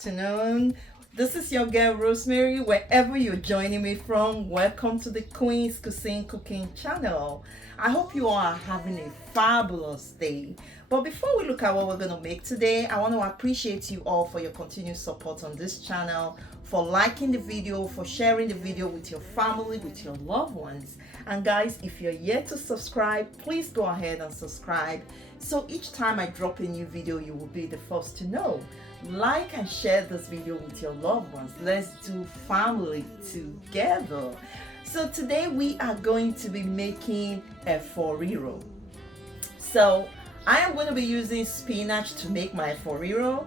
afternoon. This is your girl Rosemary. Wherever you're joining me from, welcome to the Queens Cuisine cooking channel. I hope you all are having a fabulous day. But before we look at what we're going to make today, I want to appreciate you all for your continued support on this channel, for liking the video, for sharing the video with your family, with your loved ones. And guys, if you're yet to subscribe, please go ahead and subscribe, so each time I drop a new video, you will be the first to know. Like and share this video with your loved ones. Let's do family together. So today we are going to be making Efo Riro. So I am going to be using spinach to make my Efo Riro,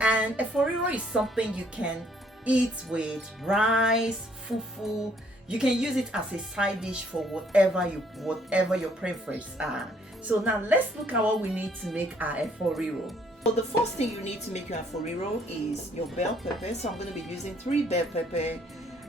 and Efo Riro is something you can eat with rice, fufu. You can use it as a side dish for whatever your preferences are. So now let's look at what we need to make our Efo Riro. So the first thing you need to make your Efo Riro is your bell pepper. So I'm going to be using 3 bell pepper.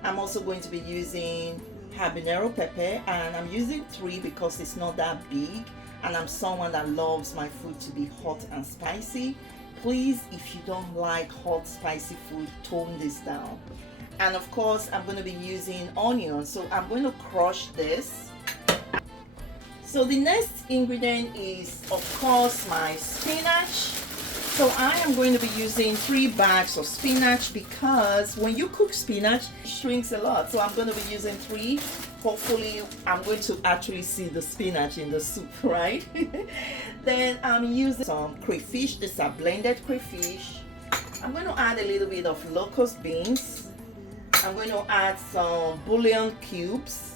I'm also going to be using habanero pepper, and I'm using 3 because it's not that big, and I'm someone that loves my food to be hot and spicy. Please, if you don't like hot spicy food, tone this down. And of course, I'm going to be using onion, so I'm going to crush this. So the next ingredient is, of course, my spinach. So I am going to be using 3 bags of spinach, because when you cook spinach, it shrinks a lot. So I'm going to be using 3. Hopefully I'm going to actually see the spinach in the soup, right? Then I'm using some crayfish. These are blended crayfish. I'm going to add a little bit of locust beans. I'm going to add some bouillon cubes.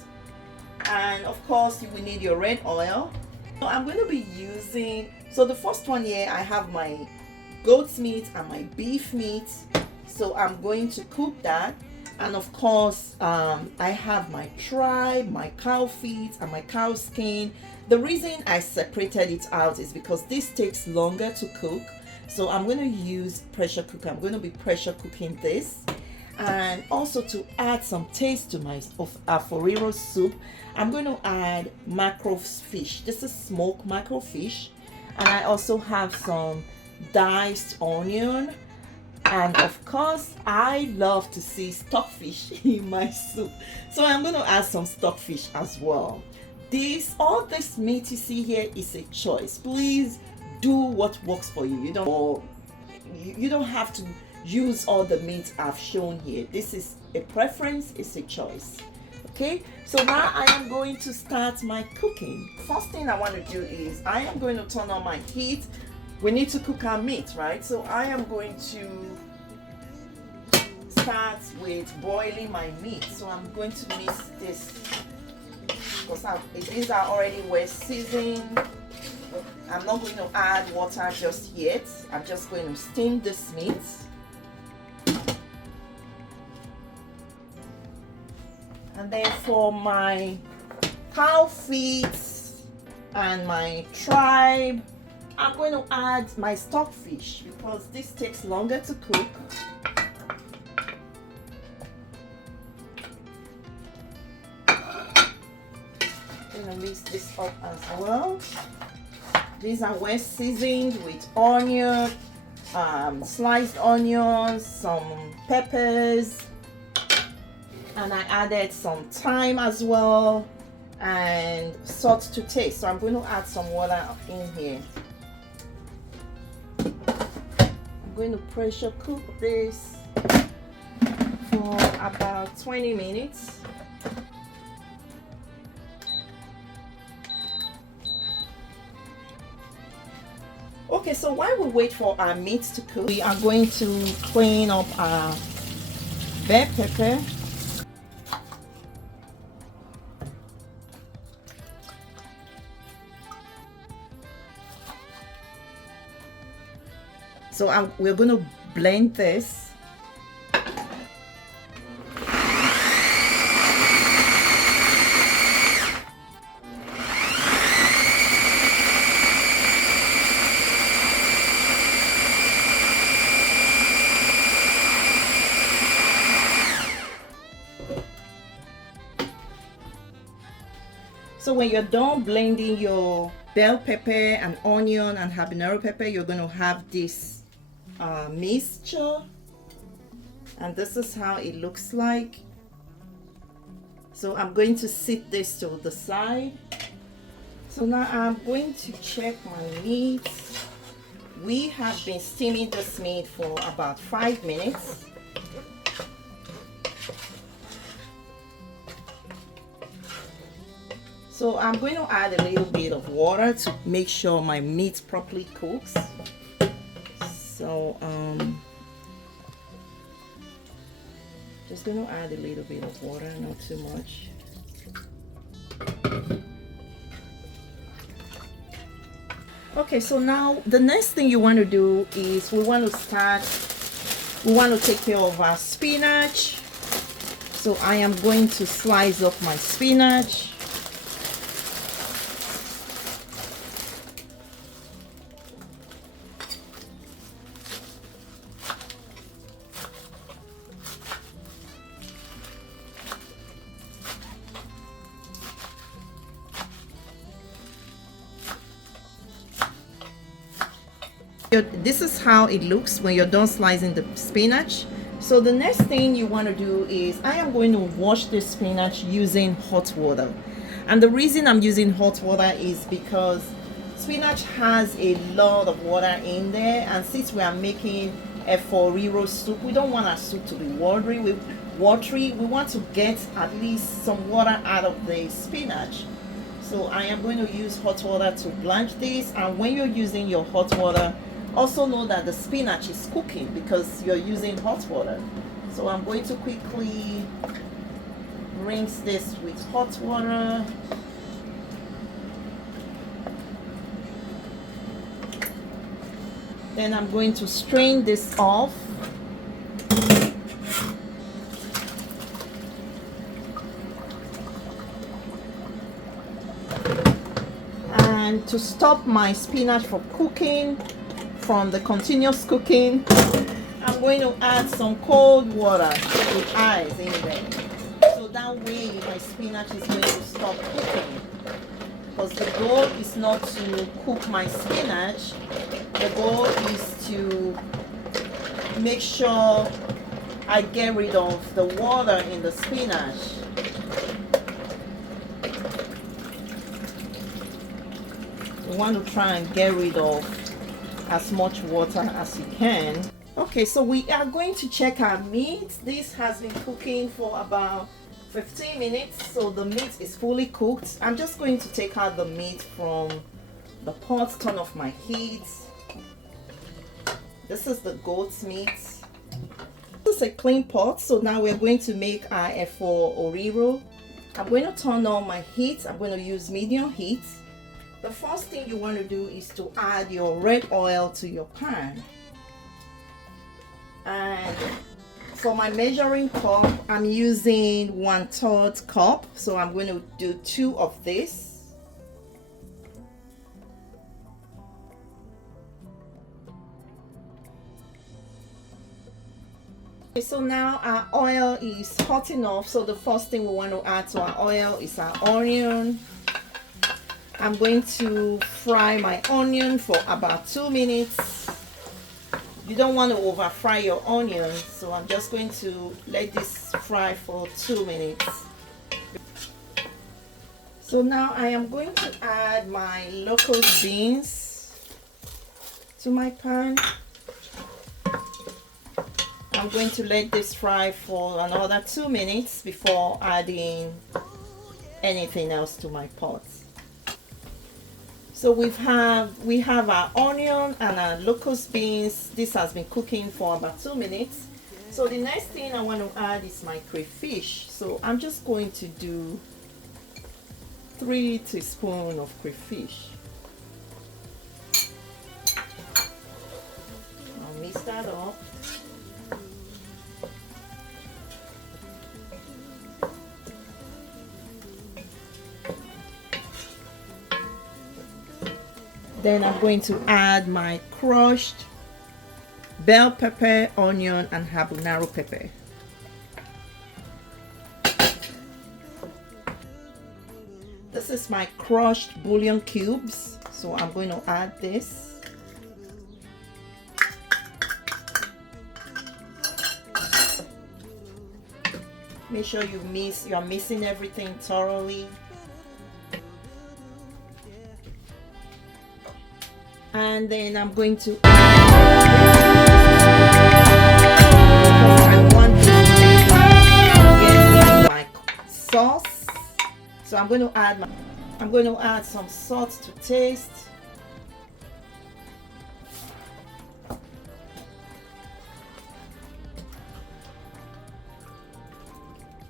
And of course you will need your red oil. So I'm going to be using, so the first one here, I have my goat's meat and my beef meat. So I'm going to cook that. And of course, I have my tripe, my cow feet, and my cow skin. The reason I separated it out is because this takes longer to cook. So I'm going to use pressure cooker. I'm going to be pressure cooking this. And also to add some taste to my Efo Riro soup, I'm going to add mackerel fish. This is smoked mackerel fish. And I also have some diced onion. And of course, I love to see stockfish in my soup. So I'm going to add some stockfish as well. All this meat you see here is a choice. Please do what works for you. You don't have to use all the meat I've shown here. This is a preference, it's a choice. Okay, so now I am going to start my cooking. First thing I want to do is I am going to turn on my heat. We need to cook our meat, right? So I am going to start with boiling my meat. So I'm going to mix this because these are already well seasoned. I'm not going to add water just yet. I'm just going to steam this meat. And then for my cow feet and my tripe, I'm going to add my stockfish because this takes longer to cook. I'm going to mix this up as well. These are well seasoned with onion, sliced onions, some peppers, and I added some thyme as well, and salt to taste. So I'm going to add some water in here. I'm going to pressure cook this for about 20 minutes. Okay, so while we wait for our meat to cook, we are going to clean up our bell pepper. So we're going to blend this. So when you're done blending your bell pepper and onion and habanero pepper, you're going to have this mixture. And this is how it looks like. So I'm going to sit this to the side. So now I'm going to check my meat. We have been steaming this meat for about 5 minutes. So I'm going to add a little bit of water to make sure my meat properly cooks. So just going to add a little bit of water, not too much. Okay, so now the next thing you want to do is we want to take care of our spinach. So I am going to slice up my spinach. This is how it looks when you're done slicing the spinach. So the next thing you want to do is I am going to wash the spinach using hot water. And the reason I'm using hot water is because spinach has a lot of water in there, and since we are making Efo Riro soup, we don't want our soup to be watery. We want to get at least some water out of the spinach. So I am going to use hot water to blanch this, and when you're using your hot water, also know that the spinach is cooking because you're using hot water. So I'm going to quickly rinse this with hot water. Then I'm going to strain this off. And to stop my spinach from cooking, from the continuous cooking, I'm going to add some cold water with ice in there. So that way my spinach is going to stop cooking. Because the goal is not to cook my spinach. The goal is to make sure I get rid of the water in the spinach. You want to try and get rid of as much water as you can. Okay, so we are going to check our meat. This has been cooking for about 15 minutes, so the meat is fully cooked. I'm just going to take out the meat from the pot, turn off my heat. This is the goat's meat. This is a clean pot, so now we're going to make our Efo Riro. I'm going to turn on my heat. I'm going to use medium heat. The first thing you want to do is to add your red oil to your pan. And for my measuring cup, I'm using 1/3 cup. So I'm going to do 2 of this. Okay, so now our oil is hot enough. So the first thing we want to add to our oil is our onion. I'm going to fry my onion for about 2 minutes. You don't want to over fry your onion, so I'm just going to let this fry for 2 minutes. So now I am going to add my locust beans to my pan. I'm going to let this fry for another 2 minutes before adding anything else to my pot. So we have our onion and our locust beans. This has been cooking for about 2 minutes. So the next thing I want to add is my crayfish. So I'm just going to do 3 teaspoons of crayfish. I'll mix that up. Then I'm going to add my crushed bell pepper, onion, and habanero pepper. This is my crushed bouillon cubes, so I'm going to add this. Make sure you are mixing everything thoroughly. And then I'm going to I want to get my sauce. So I'm going to add some salt to taste.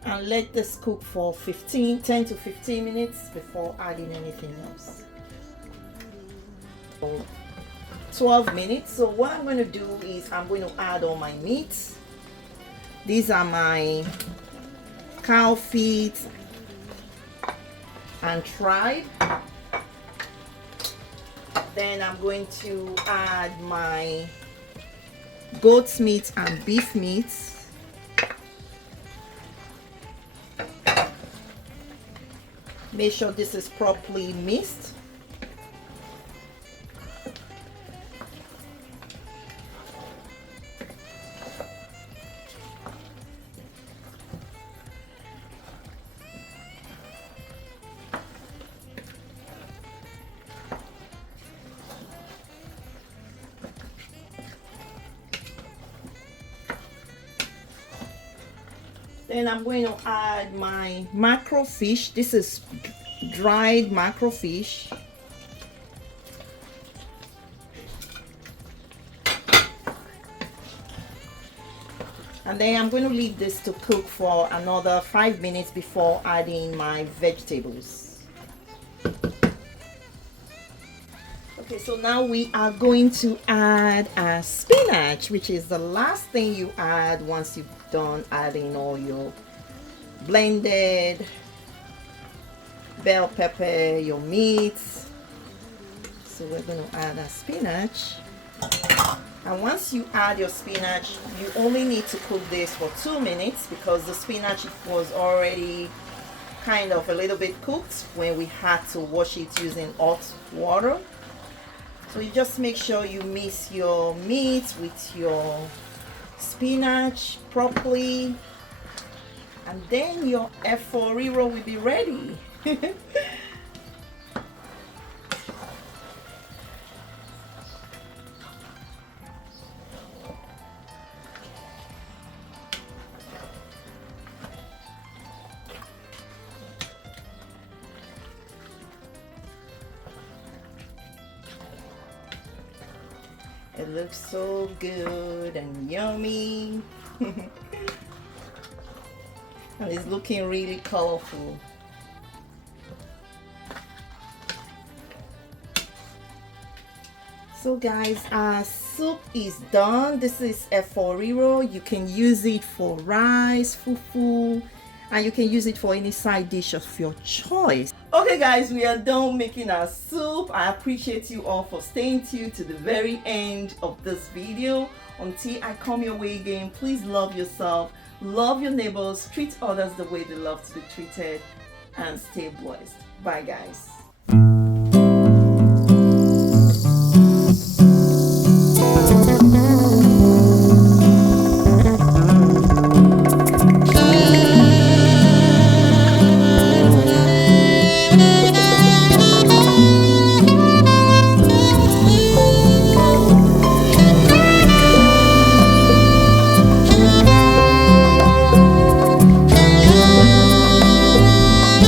And let this cook for 10 to 15 minutes before adding anything else. 12 minutes. So what I'm going to do is I'm going to add all my meats. These are my cow feet and tripe. Then I'm going to add my goat's meat and beef meat. Make sure this is properly mixed. Then I'm going to add my mackerel fish. This is dried mackerel fish. And then I'm going to leave this to cook for another 5 minutes before adding my vegetables. Okay, so now we are going to add spinach, which is the last thing you add once you've done adding all your blended bell pepper, your meats. So we're going to add spinach. And once you add your spinach, you only need to cook this for 2 minutes because the spinach was already kind of a little bit cooked when we had to wash it using hot water. So you just make sure you mix your meat with your spinach properly, and then your Efo Riro will be ready. It looks so good and yummy. And it's looking really colorful. So guys, our soup is done. This is Efo Riro. You can use it for rice, fufu, and you can use it for any side dish of your choice. Okay guys, we are done making our soup. I appreciate you all for staying tuned to the very end of this video. Until I come your way again, please love yourself, love your neighbors, treat others the way they love to be treated, and stay blessed. Bye guys.